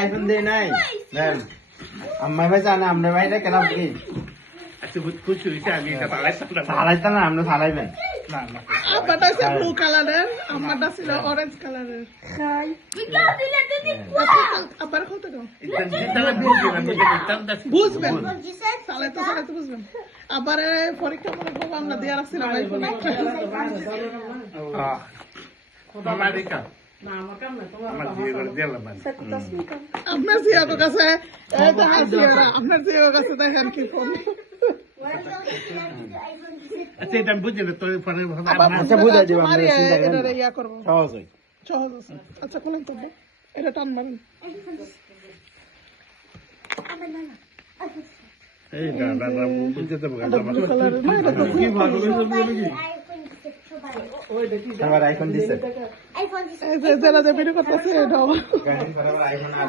IPhone দেই নাই দেন আম্মা ভাই জানে আমরা ভাইটা কেন কি আচ্ছা খুশি হয়েছে আমি এটা চালাইতে না আমরা চালাইবেন না না আব্বাটা ছিল ব্লু কালারের, আমারটা ছিল অরেঞ্জ কালারের। আব্বার খুলতে দাও। বুঝবেন চালাইতে চালাইতে বুঝবেন। আবার পরীক্ষা মনে করবো আমরা দিয়ে রাখছিলাম আইফোন একটা। আপনার জিয়াগো কাছে আপনার জিয়াগো কাছে দেখেন কি ফোন। আচ্ছা এটা বুঝি না তোর ফোনে আচ্ছা বুঝাই দিব আমরা চিন্তা করেন এটা ইয়া করবো সহজ হয় সহজ আছে। আচ্ছা খুলেন তো এটা টান মারেন। এই দাদা বুঝতে তো ব্লু কালারের না, এটা তো কি ভালো আবার আইফোন দিছে এই যে যারা যে ভিডিও করতেছে এটাও আইফোন আর